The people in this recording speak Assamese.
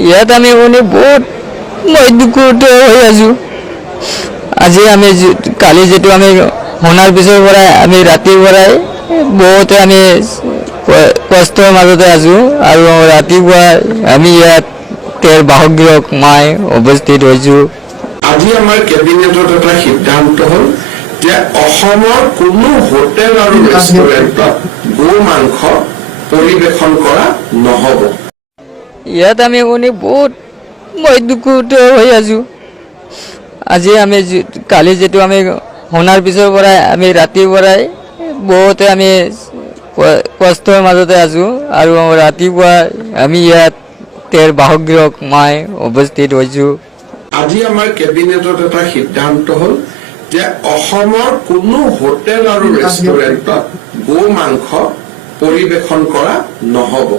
ইয়াত আমি শুনি বহুত মই দুঃখিত হৈ আছোঁ। আজি আমি কালি যিটো আমি শুনাৰ পিছৰ পৰাই আমি ৰাতিৰ পৰাই বহুতে আমি কষ্টৰ মাজতে আছোঁ আৰু ৰাতিপুৱা আমি ইয়াত তেওঁৰ বাসগৃহত মই উপস্থিত হৈছোঁ। আজি আমাৰ কেবিনেটত এটা সিদ্ধান্ত হ'ল যে অসমৰ কোনো হোটেল আৰু ৰেষ্টুৰেণ্টত গো মাংস পৰিৱেশন কৰা নহ'ব। ইয়াত আমি শুনি বহুত মই দুঃখিত হৈ আছোঁ। আজি আমি কালি যিটো আমি শুনাৰ পিছৰ পৰাই আমি ৰাতিৰ পৰাই বহুতে আমি কষ্টৰ মাজতে আছোঁ আৰু ৰাতিপুৱা আমি ইয়াত তেওঁৰ বাসগৃহত মই উপস্থিত হৈছোঁ। আজি আমাৰ কেবিনেটত এটা সিদ্ধান্ত হ'ল যে অসমৰ কোনো হোটেল আৰু ৰেষ্টুৰেণ্টত গো মাংস পৰিৱেশন কৰা নহ'ব।